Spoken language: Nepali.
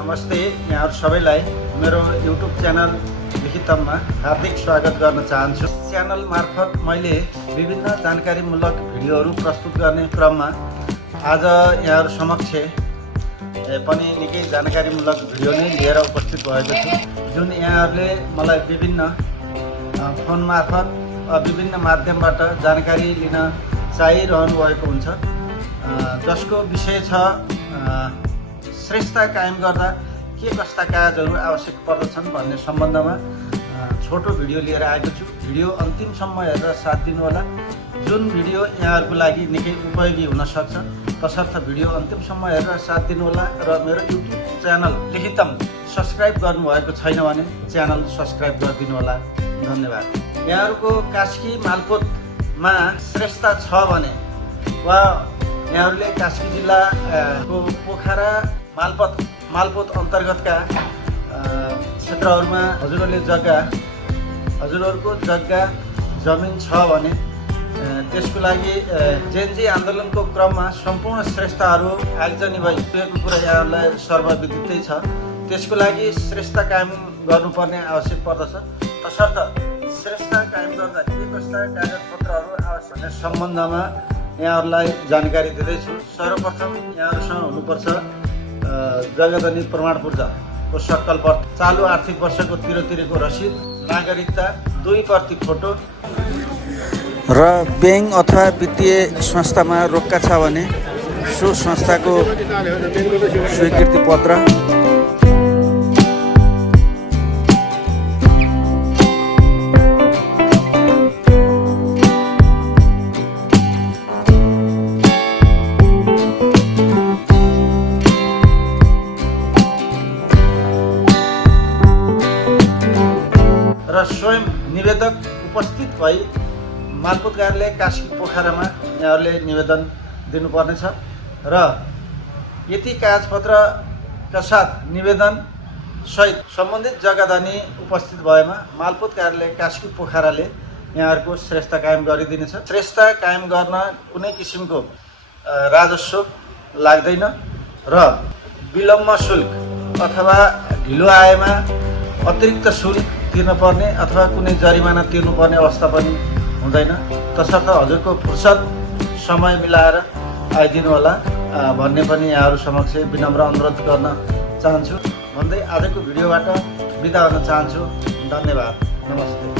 नमस्ते यहाँहरु सबैलाई मेरो युट्युब च्यानल लिखितममा हार्दिक स्वागत गर्न चाहन्छु। च्यानल मार्फत मैले विभिन्न जानकारीमूलक भिडियोहरू प्रस्तुत गर्ने क्रममा आज यहाँहरु समक्ष पनि निकै जानकारीमूलक भिडियो नै लिएर उपस्थित भएको छु, जुन यहाँहरुले मलाई विभिन्न फोन मार्फत विभिन्न माध्यमबाट जानकारी लिन चाहिरहनु भएको हुन्छ, जसको विषय छ श्रेष्ठता कायम गर्दा के कस्ता कागजहरू आवश्यक पर्दछन् भन्ने सम्बन्धमा छोटो भिडियो लिएर आएको छु। भिडियो अन्तिमसम्म हेरेर साथ दिनुहोला। जुन भिडियो यहाँहरुको लागि निकै उपयोगी हुन सक्छ, तसर्थ भिडियो अन्तिमसम्म हेरेर साथ दिनुहोला र मेरो युट्युब च्यानल लिखितम सब्स्क्राइब गर्नुभएको छैन भने च्यानल सब्स्क्राइब गरिदिनु होला। धन्यवाद। यहाँहरुको कास्की मालपोतमा श्रेष्ठता छ भने वा यहाँहरुले कास्की जिल्लाको पोखरा मालपोत अन्तर्गतका क्षेत्रहरूमा हजुरहरूको जग्गा जमिन छ भने त्यसको लागि जेएनजी आन्दोलनको क्रममा सम्पूर्ण श्रेष्ठताहरू आगजनी भइसकेको कुरा यहाँहरूलाई सर्वविदितै छ। त्यसको लागि श्रेष्ठता कायम गर्नुपर्ने आवश्यक पर्दछ। तसर्थ श्रेष्ठता कायम गर्दा के कस्ता कागजपत्रहरू आवश्यक भन्ने सम्बन्धमा यहाँहरूलाई जानकारी दिँदैछु। सर्वप्रथम यहाँहरूसँग हुनुपर्छ जग्गाजनी प्रमाणपत्रको सक्कलपत्र, चालु आर्थिक वर्षको तिरोतिरेको रसिद, नागरिकता, 2 प्रति फोटो र ब्याङ्क अथवा वित्तीय संस्थामा रोक्का छ भने सो संस्थाको स्वीकृति पत्र, र स्वयं निवेदक उपस्थित भई मालपोत कार्यालय कास्की पोखरामा यहाँहरूले निवेदन दिनुपर्नेछ र यति कागजपत्रका साथ निवेदन सहित सम्बन्धित जग्गाधनी उपस्थित भएमा मालपोत कार्यालय कास्की पोखराले यहाँहरूको श्रेष्ठता कायम गरिदिनेछ। श्रेष्ठता कायम गर्न कुनै किसिमको राजस्व लाग्दैन र विलम्ब शुल्क अथवा ढिलो आएमा अतिरिक्त शुल्क तिर्नुपर्ने अथवा कुनै जरिमाना तिर्नुपर्ने अवस्था पनि हुँदैन। तसर्थ हजुरको फुर्सद समय मिलाएर आइदिनु होला भन्ने पनि यहाँहरू समक्ष विनम्र अनुरोध गर्न चाहन्छु भन्दै आजको भिडियोबाट बिदा हुन चाहन्छु। धन्यवाद। नमस्ते।